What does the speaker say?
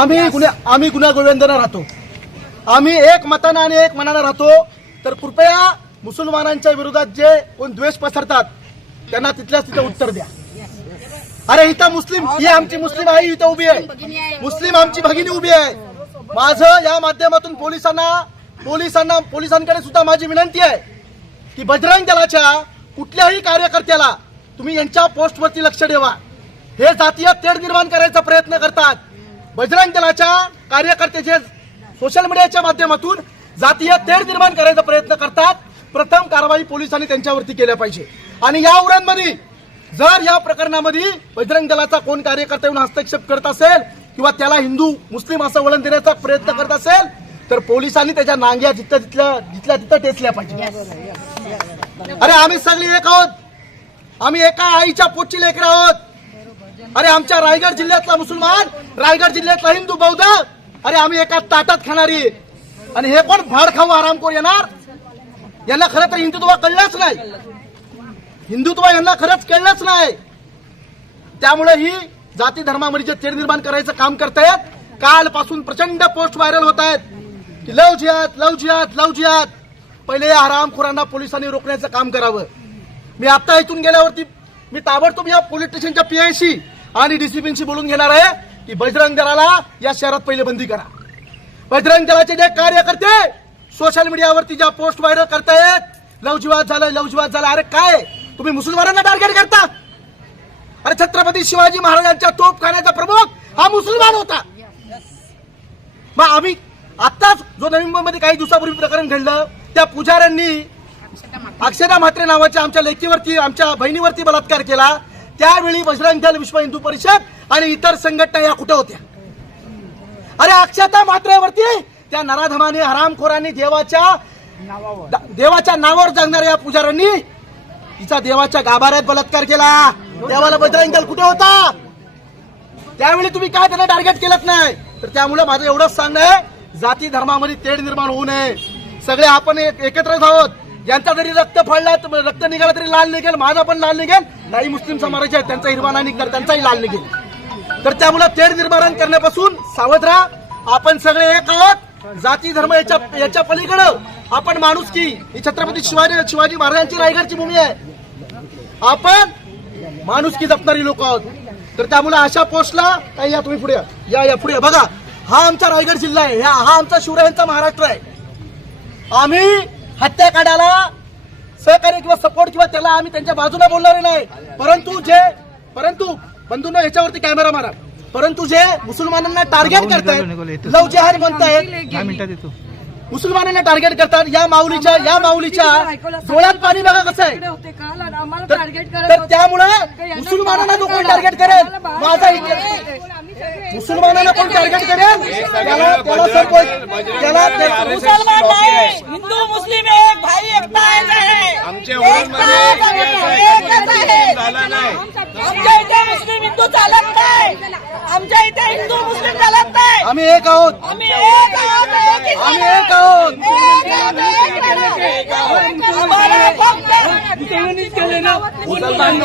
आम्ही आम्ही गुन्हा गोविंदना राहतो आम्ही एक मतानं आणि एक मनानं राहतो तर कृपया मुसलमानांच्या विरोधात जे कोण द्वेष पसरतात त्यांना तिथल्याच तिथं उत्तर द्या अरे इथं मुस्लिम ही आमची मुस्लिम आहे इथं उभी आहे मुस्लिम आमची भगिनी उभी आहे माझं या माध्यमातून पोलिसांना पोलिसांना पोलिसांकडे सुद्धा माझी विनंती आहे की बजरंग दलाच्या कुठल्याही कार्यकर्त्याला तुम्ही यांच्या पोस्टवरती लक्ष ठेवा हे जातीय तेढ निर्माण करायचा प्रयत्न करतात बजरंग दलाच्या कार्यकर्त्याचे सोशल मीडियाच्या माध्यमातून जातीय तेढ निर्माण करायचा प्रयत्न करतात प्रथम कारवाई पोलिसांनी त्यांच्यावरती केल्या पाहिजे आणि या उरांमध्ये जर या प्रकरणामध्ये बजरंग दलाचा कोण कार्यकर्ता येऊन हस्तक्षेप करत असेल किंवा त्याला हिंदू मुस्लिम असं वळण देण्याचा प्रयत्न करत असेल तर पोलिसांनी त्याच्या नांग्या जिथं जिथल्या जिथल्या तिथं टेचल्या पाहिजे अरे आम्ही सगळे एक आहोत आम्ही एका आईच्या पोटची लेकर आहोत अरे आमच्या रायगड जिल्ह्यातला मुसलमान रायगड जिल्ह्यातला हिंदू बौद्ध अरे आम्ही एका ताटात खाणारी आणि हे पण भाड खाऊ आरामखोर येणार यांना खरं तर हिंदुत्व कळलंच नाही हिंदुत्व यांना खरंच कळलंच नाही त्यामुळे ही जाती धर्मामध्ये जे तेढ निर्माण करायचं काम करतायत कालपासून प्रचंड पोस्ट व्हायरल होत आहेत की लव जिहाद लव जिहाद लव जिहाद पहिले या हरामखोरांना पोलिसांनी रोखण्याचं काम करावं मी आता इथून गेल्यावरती मी ताबडतोब या पोलीस स्टेशनच्या पीआयशी आणि डीसीपीशी बोलून घेणार आहे की बजरंग दलाला या शहरात पहिले बंदी करा बजरंग दलाचे जे कार्यकर्ते सोशल मीडियावरती ज्या पोस्ट व्हायरल करतायत लवजीवाद झालं लवजीवाद झाला अरे काय तुम्ही मुसलमानांना टार्गेट करता अरे छत्रपती शिवाजी महाराजांच्या खाण्याचा प्रमुख हा मुसलमान होता मग आम्ही आताच जो नवी मध्ये काही दिवसापूर्वी प्रकरण घडलं त्या पुजाऱ्यांनी अक्षदा म्हात्रे नावाच्या आमच्या लेकीवरती आमच्या बहिणीवरती बलात्कार केला त्यावेळी बजरंग विश्व हिंदू परिषद आणि इतर संघटना या कुठे होत्या अरे अक्षता मात्रेवरती त्या नराधमाने हरामखोरांनी देवाच्या देवाच्या नावावर जगणाऱ्या या पुजाऱ्यांनी तिचा देवाच्या गाभाऱ्यात बलात्कार केला देवाला बजरंग दल कुठे होता त्यावेळी तुम्ही काय त्यांना टार्गेट केलं नाही तर त्यामुळे माझं एवढंच सांगणं आहे जाती धर्मामध्ये तेढ निर्माण होऊ नये सगळे आपण एकत्रच आहोत यांचा जरी रक्त फाडला रक्त निघाला तरी लाल निघेल माझा पण लाल निघेल नाही मुस्लिम समाजाचे आहेत त्यांचा हिरवा नाही निघणार त्यांचाही लाल निघेल तर त्यामुळे तेढ निर्माण करण्यापासून सावध राहा आपण सगळे एक आहोत जाती धर्म याच्या याच्या पलीकडे आपण माणूस की ही छत्रपती शिवाजी शिवाजी महाराजांची रायगडची भूमी आहे आपण माणूस की जपणारी लोक आहोत तर त्यामुळे अशा पोस्टला काही या तुम्ही पुढे या या पुढे बघा हा आमचा रायगड जिल्हा आहे हा आमचा शिवरायांचा महाराष्ट्र आहे आम्ही हत्या काढायला सहकार्य किंवा सपोर्ट किंवा त्याला आम्ही त्यांच्या बाजूला बोलणार नाही परंतु जे परंतु बंधूंनो याच्यावरती कॅमेरा मारा परंतु जे मुसलमानांना टार्गेट करतायत लव जहार म्हणतायत मुसलमानांना टार्गेट करतात या माऊलीच्या या माऊलीच्या डोळ्यात पाणी बघा कसं आहे त्यामुळे मुसलमानांना टार्गेट करेल माझा मुसलमानांना कोण टार्गेट करेल त्याला त्याला सर कोण त्याला मुसलमान नाही हिंदू मुस्लिम एक भाई एकता आहे आमच्या इथे मुस्लिम हिंदू चालत नाही आमच्या इथे हिंदू मुस्लिम चालत नाही आम्ही एक आहोत आम्ही एक आहोत आम्ही एक आहोत मुसलमान